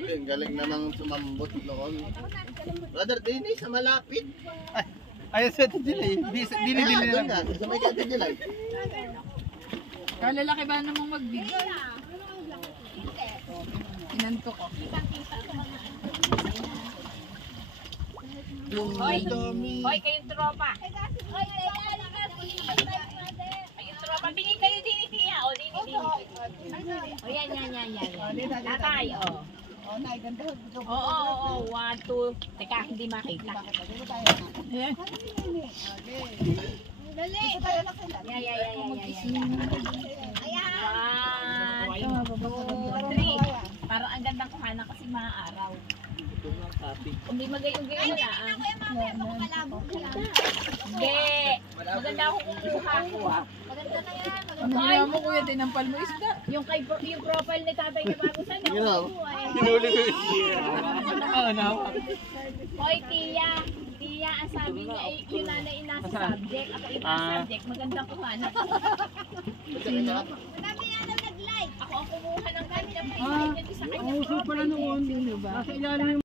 Ang galing namang sumambot noon. Brother, dini sa malapit. Ayun sa Tijilay. Dili Doon lang. nga, sa may Tijilay. Kalalaki ba namang magbigay? Inanto ko. Hoy, kayong tropa. Kayong tropa, bigay kayo din tiya. O, din. O, yan. Tatay, o. Oo, 1, 2. Teka, hindi makita. Ayan. Dali. Yeah. 1, 2, 3. Parang ang gandang kuhanan kasi maaaraw. Kung di magay-ugay na Hindi. Maganda ako kumuha ko Ano ginawa mo kuya? Tinampal mo isda. Yung profile ni tatay na bago sa niya. Hinuli ko yun. Hoy, Tia, ang sabi niya ay yung nanay inasa subject. Ako inasa subject. Magandang kuhanan. Madami yan ang nag-like. Ako ang kumuha ng kanya. Isa kanya profile. Pala noon, di ba?